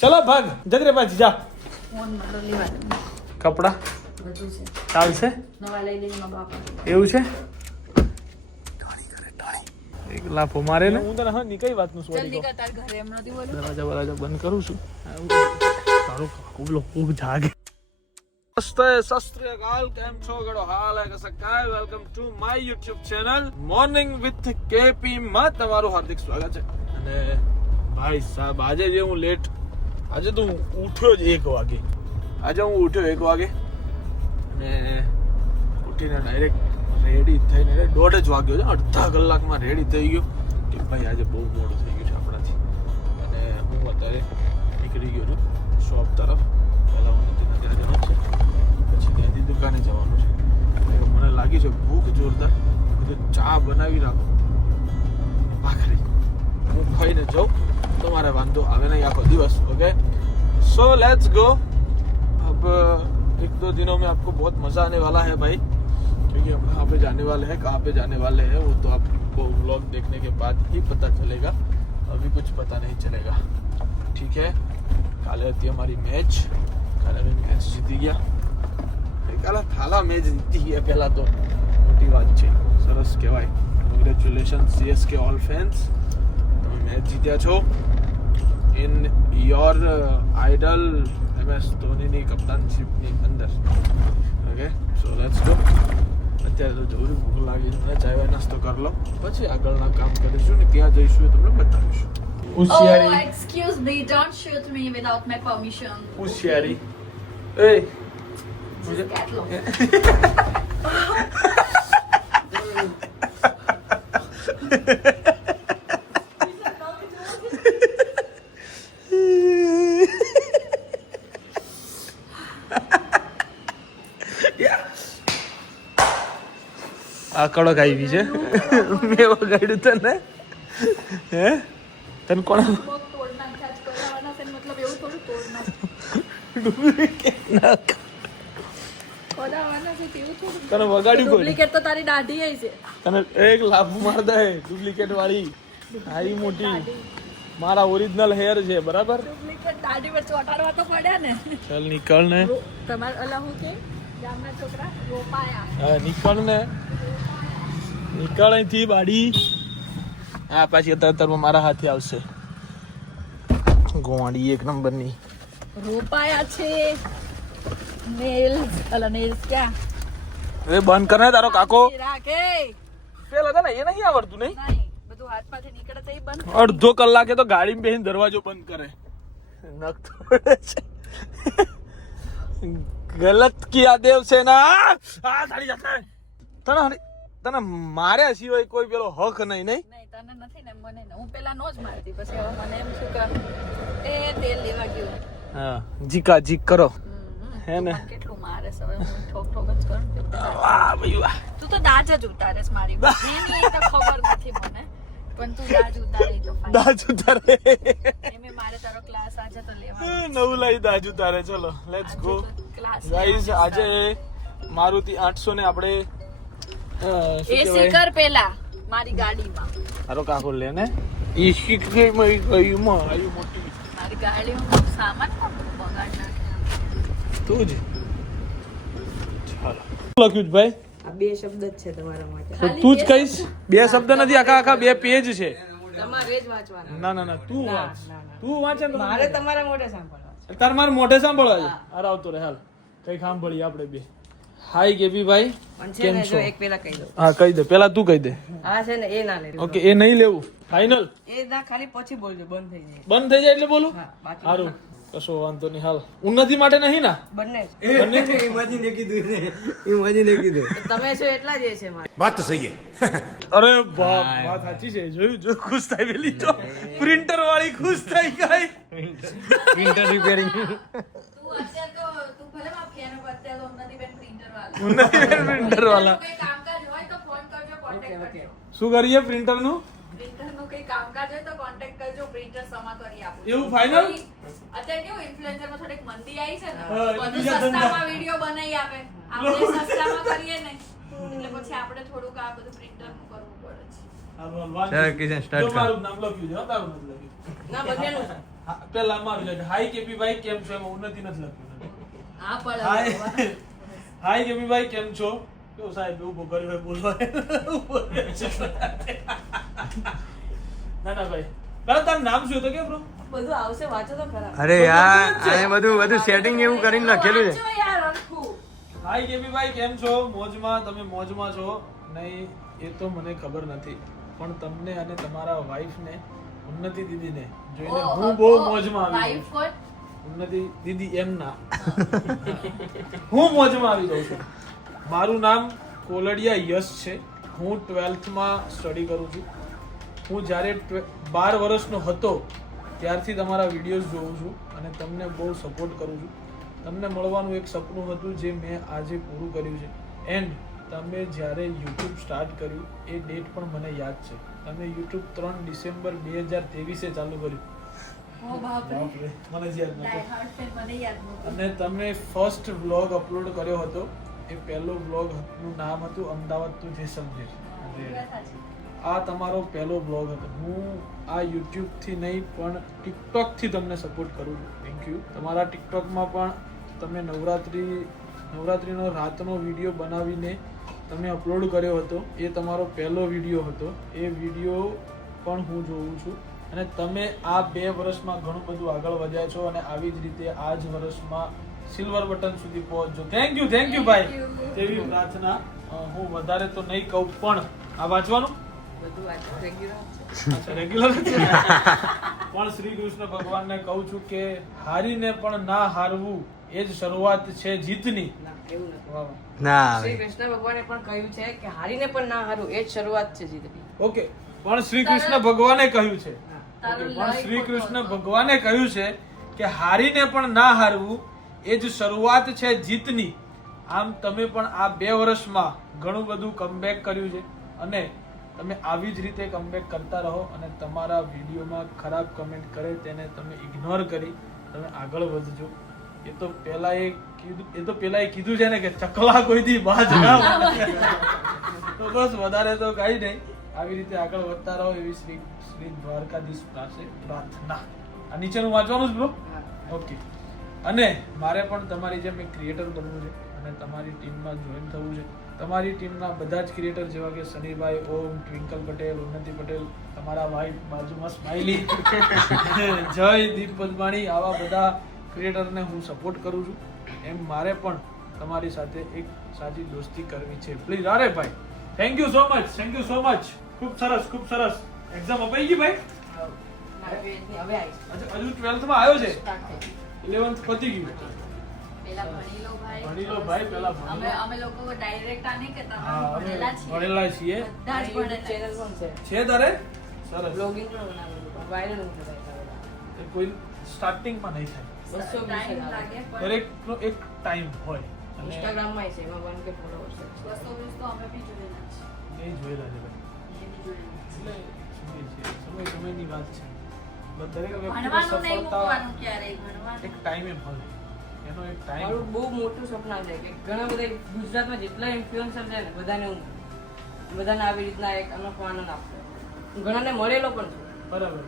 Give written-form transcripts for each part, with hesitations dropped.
ચલો ભાગ જગરે પાછી જા. ફોન મારો લેવા દે. કપડા બધું છે. ચાલશે નવા લઈ લઈને મારા બાપા. એવું છે. એક લાફો મારે ને હું તને હા ની કઈ વાતનું સોરી જલ્દી કર તાર ઘરે એમ નથી બોલું. દરવાજા બંધ કરું છું. તારો કુબલો ખૂબ જાગે. નમસ્તે સસ્ત્રીકાલ, કેમ છો ગડો હાલ હે કસકાય. Welcome to my YouTube channel morning with KP માં તમારું હાર્દિક સ્વાગત છે. અને ભાઈ સાહેબ આજે જે હું લેટ આજે તો હું ઉઠ્યો જ 1 વાગે. આજે હું ઉઠ્યો 1 વાગે અને ઉઠીને ડાયરેક્ટ રેડી થઈને 1.5 વાગ્યો છે. અડધા કલાકમાં રેડી થઈ ગયો કે ભાઈ આજે બહુ મોડું થઈ ગયું છે આપણાથી. અને હું અત્યારે નીકળી ગયો છું શોપ તરફ. પહેલાં મને ત્યાં જવાનું છે, પછી ત્યાંથી દુકાને જવાનું છે. મને લાગી છે ભૂખ જોરદાર. બધું ચા બનાવી રાખો, ભાખરી હું ખાઈને જાઉં તો મારે વાંધો આવે નહીં આખો દિવસ. Okay so let's go. अब 1-2 दिनों में आपको बहुत मज़ा आने वाला है भाई, क्योंकि हम कहाँ पे जाने वाले हैं, कहाँ पे जाने वाले हैं वो तो आपको व्लॉग देखने के बाद ही पता चलेगा. अभी कुछ पता नहीं चलेगा. ठीक है. काले હતી અમારી મેચ. કાલે અમે મેચ જીતી ગયા. કાલે થાલા મેચ જીતી ગયા પહેલા તો મોટી વાત છે. સરસ કહેવાય. Congratulation CSK all fans. તમે મેચ જીત્યા છો ઇન યોર આઇડલ MS ધોનીની કપ્તાનશીપની અંદર. Okay so let's go. અત્યારે તો જરૂરી ભૂખ લાગી છે. ચાય નાસ્તો કરી લો, પછી આગળના કામ કરીશું ને ક્યાં જઈશું એ તમને બતાવીશું. Oh, excuse me, don't shoot me without my permission. હોશિયારી એ Just cat lock. આ કડક આવી છે. મેં વગાડ્યું તને હે તને કોણ તોડ નાખ્યા જ કરવાના છે મતલબ એવું થોડું તોડ નાખ. ખોદાવાના છે તેવું થોડું. તને વગાડ્યું કોઈ ડુપ્લિકેટ તો તારી દાઢી આઈ છે. તને એક લાફ માર દે ડુપ્લિકેટ વાળી. હાઈ મોટી મારા ઓરિજિનલ હેર છે બરાબર. ડુપ્લિકેટ દાઢી પર ચોટાડવા તો પડ્યા ને. ચાલ નીકળ ને. તમારે અલા હું કે ગામના છોકરા રોપાયા. હા નીકળ ને. નીકળ અહીંથી બાડી. હા પાછી અત્યારે મારા હાથે આવશે ગોવાડી 1 નંબરની. રોપાયા છે નેલ્સ. અલા નેલ્સ ક્યાં એ બંધ કર ને તારો કાકો. રાખે પેલા તને એ નહીં આવડતું નહીં. નહીં બધું હાથમાંથી નીકળે તો એ બંધ. અડધો કલાકે તો ગાડીમાં બેસીને દરવાજો બંધ કરે. નખ તોડે છે. ગલત કિયા દેવ સેના. આ થાળી જતા તને માર્યા સિવાય કોઈ પેલો હક નહીં. નહીં નહીં તને નથી ને મને ને. હું પેલા નો જ મારતી, પછી હવે મને એમ શું કે એ તેલ લેવા ગયું. હા જીકા જીક કરો હે ને. મને કેટલું મારે છે હવે. હું ઠોક ઠોક જ કરું. વાહ ભાઈ વાહ. તું તો દાજ જ ઉતારે છે મારી. એની એ તો ખબર નથી મને, પણ તું દાજ ઉતારે તો fine. દાજ ઉતારે. એમે મારે તારો ક્લાસ આજે તો લેવાનો. નવું લઈ દાજ ઉતારે. ચલો લેટ્સ ગો ગાઈઝ. આજે મારુતિ 800 ને આપણે એસી કર પેલા મારી ગાડીમાં. તારો કાકો લે ને. ઈશી કે મઈ ગયું માં આયુ મોટી. મારી ગાડીમાં સામાન કોણ બગાડ નાખે. તું જ. ચાલો લખ્યું ભાઈ. આ 2 શબ્દ જ છે તમારા માટે. તો તું જ કહીશ. 2 શબ્દ નથી, આખા 2 પેજ છે. તમારે જ વાંચવાના. ના તું વાંચ. તું વાંચે ને મારે તમારા મોઢે સાંભળવા છે. તાર માર મોઢે સાંભળવા છે. અરે આવતો રે હાલ કઈ સાંભળી આપણે બે. હાય કેપી ભાઈ પણ છે કેમ ને છો? જો એક પેલા કહી દઉં. હા કહી દે. પેલા તું કહી દે. આ છે ને એ ના લેવું. ઓકે એ નહીં લેવું ફાઇનલ. એ ના ખાલી પછી બોલજો, બંધ થઈ જાય. બંધ થઈ જાય એટલે બોલું. હા બાકી સારું કશો વાંધો નહીં. હાલ ઉન્નતિ માટે નહીં ના બંને બંને તમે છો એટલા જ એ છે મારે. बात तो सही है. અરે બાપ વાત સાચી છે. જોયું જો ખુશ થઈ પેલી તો પ્રિન્ટર વાળી ખુશ થઈ ગઈ. Printer repairing. તું અત્યારે તો તું ભલે માફિયાનો પર અત્યારે તો ઉન્નતિ બેન પ્રિન્ટર વાળા. ઉન્નતિ પ્રિન્ટર વાળા કોઈ કામકાજ હોય તો ફોન કરજો, કોન્ટેક્ટ કરજો. શું કરીએ પ્રિન્ટર નું. પ્રિન્ટર નું કઈ કામકાજ હોય તો કોન્ટેક્ટ કરજો. પ્રિન્ટર સમા કરી આપું. એવું final? અત્યારે કેવું ઇન્ફ્લુએન્સર માં થોડીક મંદી આવી છે ને, હા, બધું બીજા ધંધા. સસ્તામાં વિડિયો બનાવી આપે. આપણે સસ્તામાં કરીએ ને એટલે પછી આપણે થોડુંક આ બધું પ્રિન્ટર નું કરવું પડે છે. હાલ, હાલ, વાંચ. ચાલ, કિશન, start જો કર. મારું નામ લખ્યું છે હો, તારું નથી લખ્યું. ના બંનેનું છે. હા, પેલા મારું છે હાય કેપી ભાઈ કેમ છો એમાં ઉન્નતિ નથી લખ્યું આ પણ હાય હાય કેપી ભાઈ કેમ છો કેવું સાહેબ ઉભો કર્યો હોય બોલવા ના ના ભાઈ બરાબર તારું નામ શું હતું કે બ્રો બધું આવશે વાંચો તો ખરા. અરે યાર આ બધું સેટિંગ એવું કરીને લખેલું છે. વાંચો યાર હરખું. હાય કેપી ભાઈ કેમ છો મોજમાં તમે મોજમાં છો નહીં એ તો મને ખબર નથી પણ તમને અને તમારા વાઈફ ને ઉન્નતિ દીદીને જોઈને ઓહો, હું બહુ મોજમાં આવી વાઈફ જાઉં કોણ? છું. ઉન્નતિ દીદી એમ ના હું મોજમાં આવી જાઉં છું. મારું નામ કોલડિયા યશ છે. હું 12th માં સ્ટડી કરું છું. હું જ્યારે 12 વર્ષનો હતો ત્યારથી તમારા વિડીયોઝ જોઉં છું અને તમને બહુ સપોર્ટ કરું છું. તમને મળવાનું એક સપનું હતું જે મેં આજે પૂરું કર્યું છે. એન્ડ તમે જ્યારે યુટ્યુબ સ્ટાર્ટ કર્યું એ ડેટ પણ મને યાદ છે. તમે યુટ્યુબ 3 ડિસેમ્બર 2023 ચાલુ કર્યું. ઓ બાપરે. બાપરે, મને જ યાદ Die નહોતું. hard fan મને યાદ નહોતું. અને તમે ફર્સ્ટ વ્લોગ અપલોડ કર્યો હતો એ પહેલો વ્લોગ નું નામ હતું અમદાવાદ તું જે સમજે. સાચી. આ તમારો પહેલો વ્લોગ હતો. હું આ યુટ્યુબ થી નહીં પણ ટિકટોક થી તમને સપોર્ટ કરું છું. Thank you. તમારા ટિકટોકમાં પણ તમે નવરાત્રીનો રાતનો વિડીયો બનાવીને તમે અપલોડ કર્યો હતો. એ તમારો પહેલો વિડીયો હતો. એ વિડીયો પણ હું જોઉં છું અને તમે આ 2 વર્ષમાં ઘણું બધું આગળ વધ્યા છો અને આવી જ રીતે આ જ વર્ષમાં સિલ્વર બટન સુધી પહોંચજો. થેન્ક યુ ભાઈ. Thank you. તેવી પ્રાર્થના. હું વધારે તો નહીં કહું પણ આ વાંચવાનું બધું વાંચો રેગ્યુલર છે. અચ્છા રેગ્યુલર પણ શ્રી કૃષ્ણ ભગવાનને કહું છું કે હારીને પણ ના હારવું એ જ શરૂઆત છે જીતની. ના એવું નથી. વાહ, વાહ. ના શ્રી કૃષ્ણ ભગવાને પણ કહ્યું છે કે હારીને પણ ના હારું એ જ શરૂઆત છે જીતની. ઓકે પણ શ્રી કૃષ્ણ ભગવાને કહ્યું છે હા. તારું પણ લય શ્રી ખોટો કૃષ્ણ હતો. ભગવાને કહ્યું છે કે હારીને પણ ના હારવું એ જ શરૂઆત છે જીતની. આમ તમે પણ આ 2 વર્ષમાં ઘણું બધું કમબેક કર્યું છે અને તમે આવી જ રીતે કમબેક કરતા રહો અને તમારા વિડીયોમાં ખરાબ કમેન્ટ કરે તેને તમે ઇગ્નોર કરી તમે આગળ વધજો. એ તો પેલા એ કીધું છે ને કે ચકલા કોઈ દી બાજ ના બને. તો બસ વધારે તો કઈ નહીં. આવી રીતે આગળ વધતા રહો એવી શ્રી દ્વારકાધીશ પાસે પ્રાર્થના. આ નીચેનું વાંચવાનું જ બ્રો. હા. ઓકે. અને મારે પણ તમારી જેમ એક ક્રિએટર બનવું છે અને તમારી ટીમમાં જોઈન થવું છે. તમારી ટીમના બધા જ ક્રિએટર જેવા કે સનીભાઈ, ઓમ, ટ્વિંકલ પટેલ, ઉન્નતિ પટેલ, તમારા વાઈફ બાજુમાં સ્માઈલી, જય, દીપ પદમાણી, આવા બધા ક્રિએટરને હું સપોર્ટ કરું છું. એમ મારે પણ તમારી સાથે એક સાચી દોસ્તી કરવી છે. પ્લીઝ. અરે ભાઈ થેન્ક યુ સો મચ. ખૂબ સરસ. એક્ઝામ અપાઈ ગઈ ભાઈ? ના, હવે નહીં, હવે આવીશ. હજુ 12th માં આવ્યો છે? Start થઈ ગયું. 11th પતી ગયું. પેલા ભણી લો ભાઈ. ભણી લો ભાઈ, પેલા ભણી લો. અમે લોકો ડાયરેક્ટ આ નહીં કહેતા, હા, અમે અમે ભણેલા છીએ. ભણેલા છીએ. બધા જ મારી YouTube ભણેલા channel પણ છે. છે તારે? સરસ. બ્લોગિંગ પણ બનાવેલું પણ વાયરલ નથી થતા. એ કોઈ સ્ટાર્ટિંગમાં નહીં થાય. 200 ટાઈમ views આવે. લાગે પણ દરેકનો એક ટાઈમ હોય અને ઇન્સ્ટાગ્રામમાં છે એમાં 1K followers છે. 200 views તો અમે બી જોયેલા છે. એ જોયેલા છે ભાઈ. એ બી જોયેલા છે. એટલે સમયની વાત છે. બસ દરેક વ્યક્તિને ભણવાનું નહીં સફળતા મૂકવાનું ક્યારેય, ભણવાનું. એક ટાઈમે મળે. એનો એક ટાઈમ. મારું બહુ મોટું સપના છે કે ઘણા બધા ગુજરાતમાં જેટલા ઇન્ફ્લુએન્સર છે ને બધાને આવી રીતના એક અનોખો આનંદ આપતો. હું ઘણાને મળેલો પણ છું. બરાબર.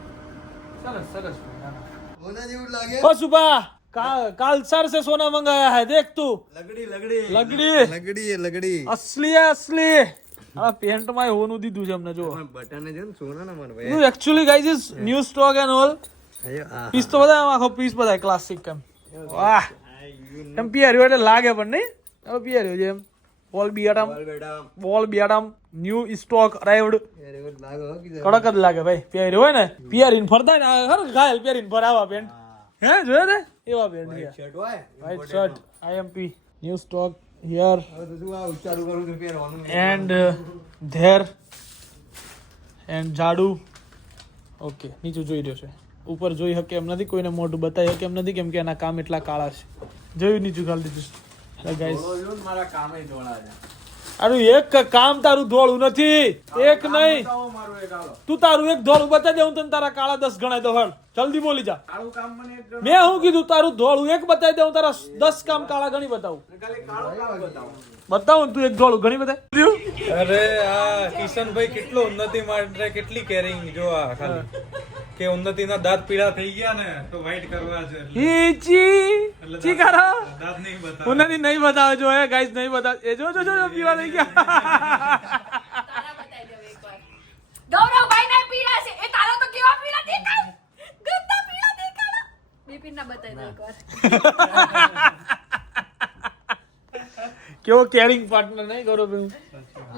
સરસ ભાઈ. ના, ના. હોના જેવું લાગે. ओ सुबह काल सर से सोना मंगाया है देख तू लगड़ी असली है असली. આ પેન્ટ માં હોનું દીધું છે અમને જો. બટન છે ને સોના ના માર You actually guys is new stock and all. ભાઈ પીસ તો બધા આખો પીસ બધા ક્લાસિક એમ. વાહ એમ પિયર્યો એટલે લાગે પણ નહીં. હવે પિયર્યો છે એમ. બોલ બિયાડામ ન્યુ સ્ટોક અરાઇવડ. કડક જ લાગે ભાઈ. પહેર્યો હોય ને પિયરીને ફરતા ને હર ઘાયલ પહેરીને ફરાવા પેન્ટ. હે જોયો ને એવા પેન્ટ છે. White shirt IMP new stock here and there and જાડુ. ઓકે નીચે જોઈ રહ્યો છે. ઉપર જોઈ શકે એમ નથી, કોઈને મોઢું બતાવી શકે એમ નથી કેમ કે એના કામ એટલા કાળા છે. જોયું નીચું ખાલી દીધું. Hello guys. આનું એક કામ તારું ધોળું નથી. એક નહીં તું તારું એક ધોળું બતાવી દે હું તને તારા કાળા 10 ગણાય તો હળ જલ્દી બોલી જા. મેં શું કીધું તારું ધોળું એક બતાવી દે હું તારા 10 કામ કાળા ગણી બતાવું. બતાવું તું એક ધોળું ગણી બતાવી. અરે આ કિશનભાઈ કેટલો ઉન્નતિ માટે કેટલી કેરિંગ જો આ ખાલી કે ઉન્નતિના દાંત પીળા થઈ ગયા ને તો વ્હાઈટ કરવા છે એટલે ઈ ચી ચી કરો દાંત નહીં બતાવે. ઉન્નતિ નહીં બતાવે જો હે ગાઈસ નહીં બતાવે એ જો જો જો પીવા થઈ ગયા તારા બતાવી દઉં એકવાર. ગૌરવભાઈ ના પીળા છે એ તારા તો કેવા પીળા દેખાય ગંદા પીળા દેખાડા. બિપિન ના બતાવી દઉં એકવાર. કેવો કેરિંગ પાર્ટનર નહીં ગૌરવ ભાઈ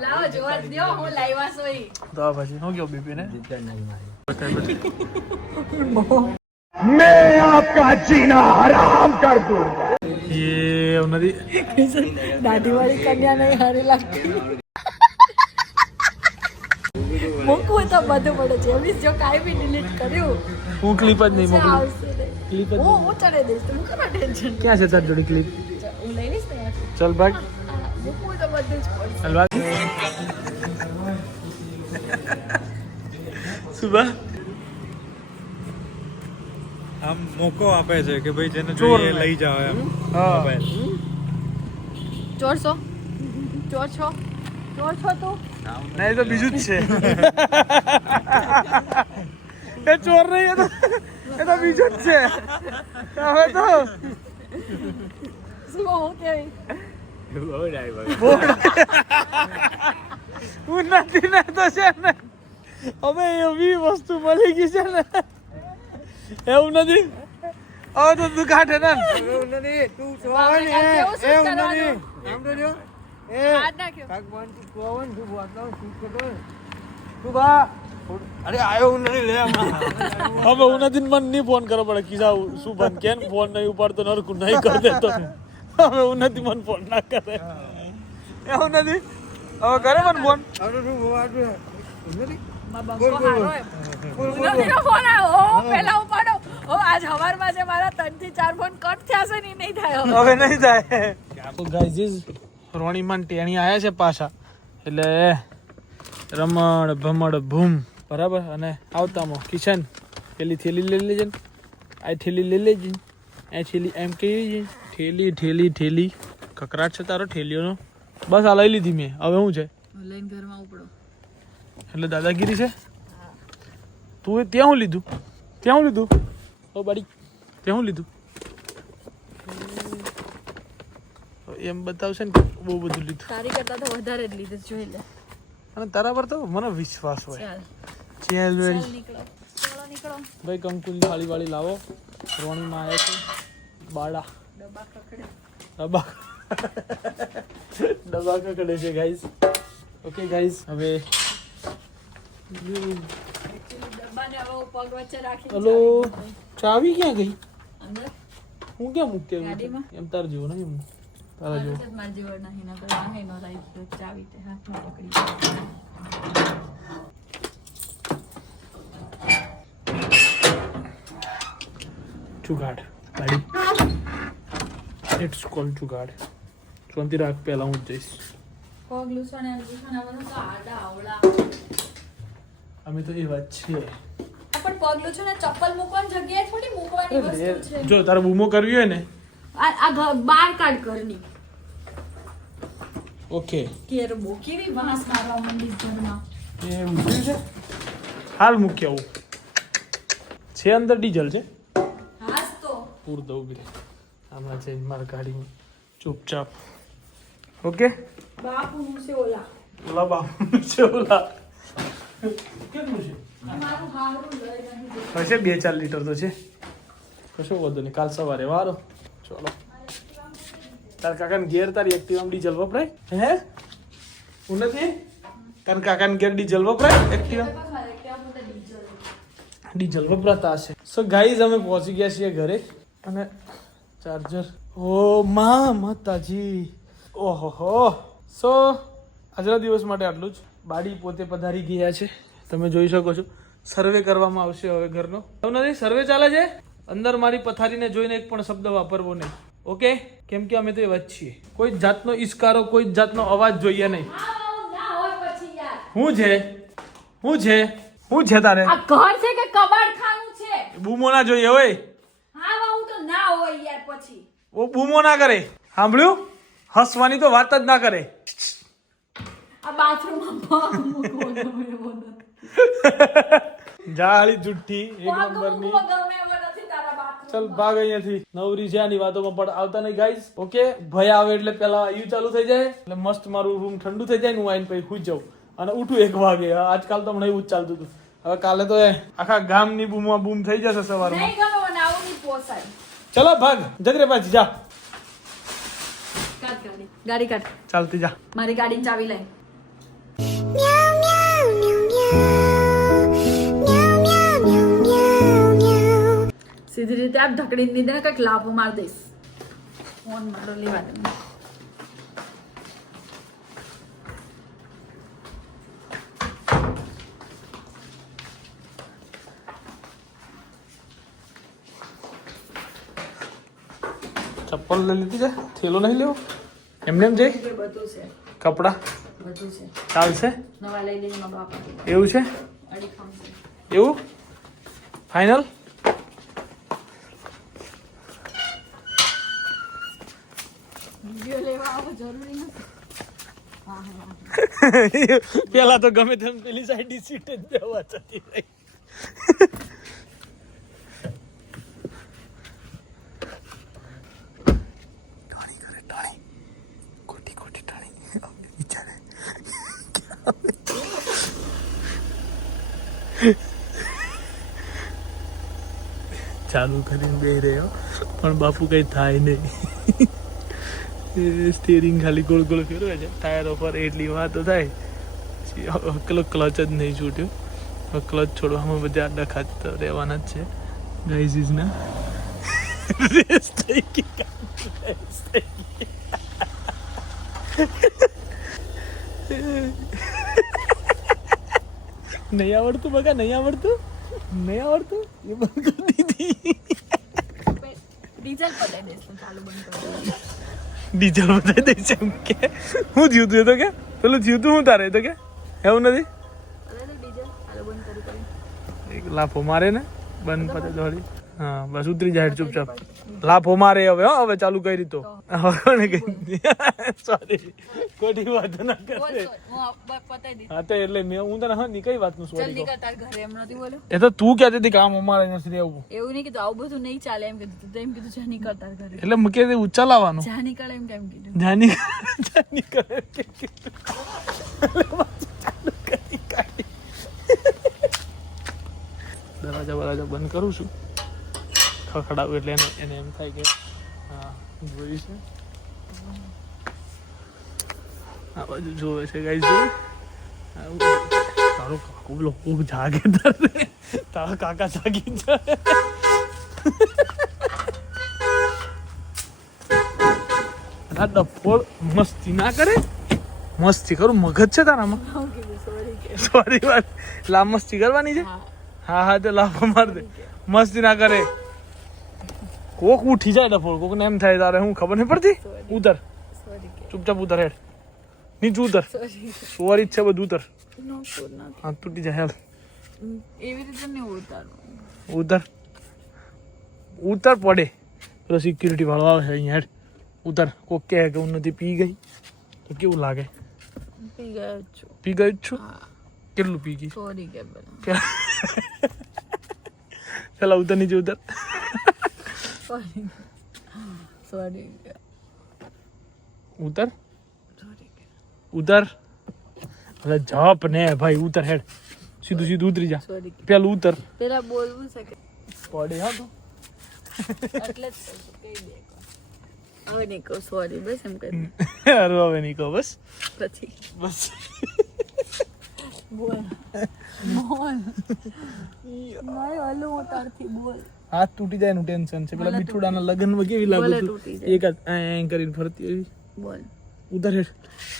લાવો જોવા જ દ્યો હું લાવ્યા સોઈ. તો આ પછી હું કેવો બીપી ને ये उन्नति दादी वाली कन्या नहीं हारी लगती મૂકવું તો બધું પડે છે એવી જો કાંઈ બી ડિલીટ કર્યું હું ક્લિપ જ નહીં મોકલું આવશે નહીં. ક્લિપ જ હું ચડે દઈશ તું કરો ટેન્શન ક્યાં છે તારી જોડી ક્લિપ હું લઈ લઈશ ને ચલ ભાગ મૂકવું તો બધું જ પડશે ચલ ભાગ સુબહ આમ મોકો આપે છે કે ભાઈ જેને ચોર જોઈએ ને. લઈ જાઓ એમ હા ચોર છો ચોર છો ચોર છો તું નહીં તો બીજું જ છે એ ચોર નહીં એ તો બીજું જ છે હવે તો શું હું કેવી ઉન્નતિ ને તો છે ને હવે એવી વસ્તુ મળી ગઈ છે ને એવું નથી હવે તો તું કાઢે ને કેવું શું કરવાનું હાથ નાખ્યો હવે ઉન્નતિ મને નહીં ફોન કરો પડે કીધા શું બંધ કેમ ફોન નહીં ઉપાડતો નરકું નહીં કરી દેતો હવે ઉન્નતિ મને ફોન ના કરે એવું નથી હવે કરે મને ફોન ઉન્નતિનો ફોન આવ્યો પહેલા ઉપાડો આજ સવારમાં જે મારા 3 થી 4 ફોન કટ થયા છે ને નહીં થાય હવે નહીં થાય તો ગાઈઝ રોણીમાન ટેણી આયા છે પાછા એટલે રમણ ભમણ ભૂમ બરાબર અને આવતામાં કિશન પેલી થેલી લઈ લેજે ને આ થેલી લઈ લેજે આ થેલી એમ કહી થેલી ઠેલી ઠેલી કકરાટ છે તારો ઠેલીઓનો બસ આ લઈ લીધી મેં હવે શું છે લઈને ઘરમાં ઉપડો એટલે દાદાગીરી છે તું ત્યાં શું લીધું ત્યાં શું લીધું ઓ બાડી ત્યાં શું લીધું એમ બતાવશે ને બહુ બધું લીધું તારી કરતા તો વધારે જ લીધું જોઈ લે અને તારા પર તો મને વિશ્વાસ હોય ચાલ ચેલ વેલ નીકળો ચાલો નીકળો ભાઈ કંકુની થાળી વાળી લાવો રોણીમાં આવ્યા છે બાળા ડબ્બા પકડે ડબ્બા ડબ્બા કકડે છે ગાઈસ ઓકે ગાઈસ હવે ડબ્બાને હવે પગ વચ્ચે રાખી હલો ચાવી ક્યાં ગઈ અંદર હું ક્યાં મૂકતી આવી? ગાડીમાં? એમ તાર જેવો નહીં એમ તારા જેવો માર જેવો નહીં ના તો વાંહે નો લાઈ તો ચાવી તે હાથમાં પકડી જુગાડ ગાડી ઇટ્સ કોલ જુગાડ શાંતિ રાખ પહેલા હું જ જઈશ પગ લૂસવાને બધા તો આડા આવડા અમે તો એ વાત છીએ પણ પગ લૂછો ને ચપ્પલ મૂકવાની જગ્યાએ થોડી મૂકવાની વસ્તુ છે જો તારે બૂમો કરવી હોય ને આ બાર કાઢ ઘરની ઓકે કેર કેવી વાસ મારવા મંડી ઘરમાં એ મૂક્યું છે હાલ મૂકી આવું છે અંદર ડીઝલ છે હાસ તો પૂર દઉં બી હમણાં છે મારા ગાડીમાં ચૂપચાપ ઓકે બાપુનું છે ઓલા ઓલા બાપુ છે ઓલા કેટલું છે મારું હારું લઈ નથી હશે 2-4 લીટર તો છે કશો વાંધો નહીં કાલ સવારે વારો ચલો તાર કાકાને ઘેર તારી એક્ટિવામાં ડીઝલ વપરાય હે હું નથી તાર કાકાને ઘેર ડીઝલ વપરાય એક્ટિવા ડીઝલ વપરાતા હશે સો ગાઈઝ અમે પહોંચી ગયા છીએ ઘરે અને ચાર્જર ઓ માતાજી ઓહો સો આજના દિવસ માટે આટલું જ બાડી પોતે પધારી ગયા છે તમે જોઈ શકો છો સર્વે કરવામાં આવશે હવે ઘરનો નથી સર્વે ચાલે છે અંદર મારી પથારીને જોઈને એક પણ શબ્દ વાપરવો નહીં ઓકે કેમ કે અમે તો એવા જ છીએ કોઈ જ જાતનો ઈસ્કારો કોઈ જ જાતનો અવાજ જોઈએ નહીં ના હોય પછી યાર શું છે શું છે શું છે તારે આ ઘર છે કે કબાડખાનું છે બૂમો ના જોઈએ હોય હા હું તો ના હોય યાર પછી ઓ બૂમો ના કરે સાંભળ્યું હસવાની તો વાત જ ના કરે આ બાથરૂમમાં પગ મૂકવો ગમે એવો નથી. જાળી જુઠ્ઠી એક પગ નંબરની ઊભો ગમે એવો નથી તારા બાથરૂમમાં. ચલ ભાગ અહીંયાથી નવરી છે આની વાતોમાં પણ આવતા નહીં ગાઈસ ઓકે ભય આવે એટલે પેલા યુ ચાલુ થઈ જાય એટલે મસ્ત મારું રૂમ ઠંડુ થઈ જાય ને હું આઈને પછી સુઈ જાઉં અને ઉઠું 1 વાગે આજકાલ તો હમણાં એવું જ ચાલતું હતું હવે કાલે તો આખા ગામની બૂમમાં બૂમ થઈ જશે સવારમાં નહીં ગમે મને આવું નહીં પોસાય. ચલો ભાગ જગરે પાછી જા કાઢ ગાડી કાઢ. ચાલતી જા મારી ગાડીની ચાવી લઈ. સીધી રીતે આપ ઢકડીને દીધે ને કંઈક લાફો માર દઈશ. ફોન મારો લેવા દે. ચપ્પલ લઈ લીધી છે થેલો નહીં લેવો એમને એમ જઈ બધું છે કપડા બધું છે ચાલશે નવા લઈ લઈને મારા બાપા એવું છે અડીખમ છે. એવું ફાઇનલ વિડીયો લેવા આવો જરૂરી નથી. પેલા તો ગમે તેમ પેલી સાઈડ સીટ જ દેવા જતી રહી ચાલુ કરીને બે રહ્યો પણ બાપુ કઈ થાય નહીં સ્ટીરિંગ ખાલી ગોળ ગોળ ફેરવે છે ટાયરો પર એટલી વાતો થાય પેલો ક્લચ જ નહીં છૂટ્યો ક્લચ છોડવામાં બધા ડખા તો રહેવાના જ છે ગાઈઝ ના રેસ થઈ ગઈ નહીં આવડતું બગા નહીં આવડતું એ બંધ કરી દીધી ડીઝલ પતાઈ દઈશ તો ચાલુ બંધ કરી દઈશ. ડીઝલ બતાવી દઈશ એમ કે હું થયું તું એ તો કે પેલું થયું તું હું તારે એ તો કે એવું નથી પતાઈ દે ડીઝલ ચાલુ બંધ કરી. એક લાફો મારે ને બંધ પતે થોડી હા બસ ઉતરી જાય ચૂપચાપ લાફો મારે હવે હવે ચાલુ કરી તો કોને કહી સોરી ખોટી વાત ના કરે હું પતાઈ દઈશ. હા તો એટલે મેં હું તને હા ની કઈ વાતનું ચાલ સોરી નીકળ તાર ઘરે એમ નથી બોલ્યો. એ તો તું કહેતી હતી કામ અમારે નથી રહેવું એવું નહીં કીધું આવું બધું નહીં ચાલે એમ કીધું તું તો એમ કીધું જા નીકળ તાર ઘરે એટલે મૂકે ઊંચા લાવવાનું જા નીકળ એમ કેમ કીધું. જાની કરે દરવાજા બરાજા બંધ કરું છું ખખડાવું એટલે એને એમ થાય કે હા જોઈશ ને આ બાજુ જોવે છે ગાઈસ તારો કાકો બોલો ઊંઘ જાગે તારા કાકા જાગી જાય આ ડફોળ મસ્તી ના કરે મસ્તી કરું મગજ છે તારામાં હું કીધું સોરી કે સોરી વાત લા મસ્તી કરવાની છે હા હા તો લાફો માર દે મસ્તી ના કરે કોક ઉઠી જાય ડફોળ કોક ને એમ થાય તારે હું ખબર નહીં પડતી ઉતર સોરી કે ચૂપચાપ ઉતર હેડ નીચે ઉતર સોરી સોરી જ છે બધું ઉતર નો સોર ના હા તૂટી જાય હેડ એવી રીતે નહીં ઉતારવું. ઉતર ઉતર પડે પેલો સિક્યુરિટી વાળો આવે છે અહીંયા હેડ ઉતર કોક કહે કે હું નથી પી ગઈ તો કેવું લાગે પી ગયો છું. પી ગઈ જ છું હા કેટલું પી ગઈ સોરી કે પેલા પેલા ઉતર નીચે ઉતર સોરી સોરી કે ઉતર સોરી કે ઉતર અરે જપ ને ભાઈ ઉતર હેડ સીધું સીધું ઉતરી જા સોરી કે પેલું ઉતર પેલા બોલવું છે કે પડે હા તું એટલે જ કહી દે એકવાર. હવે નહીં કહું સોરી બસ એમ કરી અરે હવે નહીં કહો બસ પછી બસ બોલ બોલ નહીં હલો હું તારથી બોલ હાથ તૂટી જાય નું ટેન્શન છે પેલા બિઠુડાના લગ્નમાં કેવી ભલે લાગુ તૂટી છું જાય. એક હાથ એં કરીને ફરતી એવી બોલ ઉતર હેડ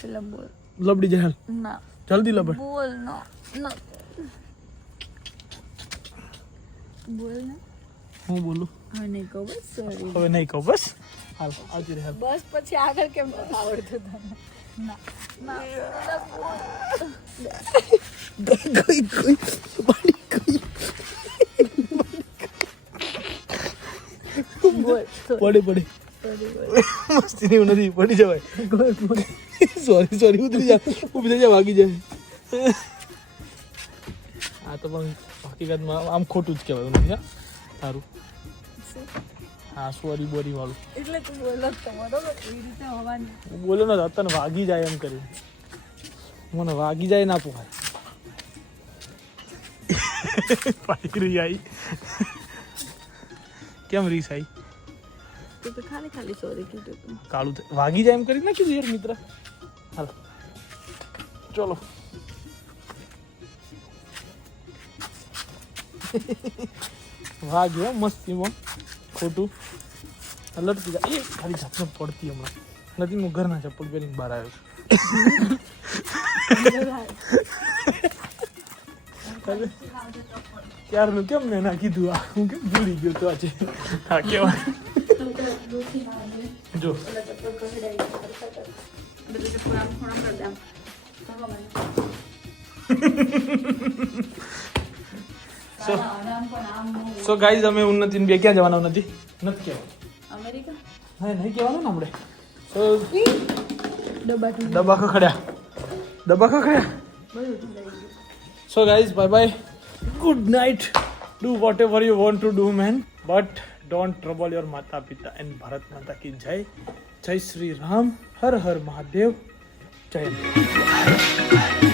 પેલા બોલ લબડી જાય હાલ ના જલ્દી લબડ બોલ ના ના બોલ ના હું બોલું હવે નહીં કહું બસ સોરી હવે નહીં કહું બસ હાલ આવતી રહે હાલ બસ પછી આગળ કેમ નથી આવડતું તને ના ના પેલા બોલ બોલ પડે પડે સોરી બોલ મસ્તી નહીં નથી પડી જવાય સોરી સોરી ઉતરી જા ઊભી થઈ જા વાગી જાય આ તો પણ હકીકતમાં આમ ખોટું જ કહેવાય નથી હા તારું હા સોરી બોરી વાળું એટલે તું બોલો જ તો બરોબર એવી રીતે હોવાની હું બોલો ને તને વાગી જાય એમ કર્યું મને વાગી જાય ના પોહાય પાછી રહી આવી કેમ રીસ આવી તું તો ખાલી સોરી કીધું તું કાળું વાગી જાય એમ કરી ના કીધું યાર મિત્ર હાલ ચલો વાગ્યો મસ્તીમાં ખોટું લટકી જાય એ ખાલી જાતને પડતી હમણાં નથી હું ઘરના ચપ્પલ પહેરીને બહાર આવ્યો છું ક્યારનું કેમ મેં ના કીધું આ હું કેમ ભૂલી ગયો તો આજે હા કેવાય જો સો ગાઈઝ અમે ઉન્નતિને બે ક્યાં જવાના નથી કહેવાનું અમેરિકા હા નહીં કહેવાનું ને આપણે સો ડબ્બા ખખડ્યા so guys bye bye good night do whatever you want to do man but don't trouble your માતા પિતા એન્ડ ભારત માતા કી જય શ્રી રામ હર હર મહાદેવ જય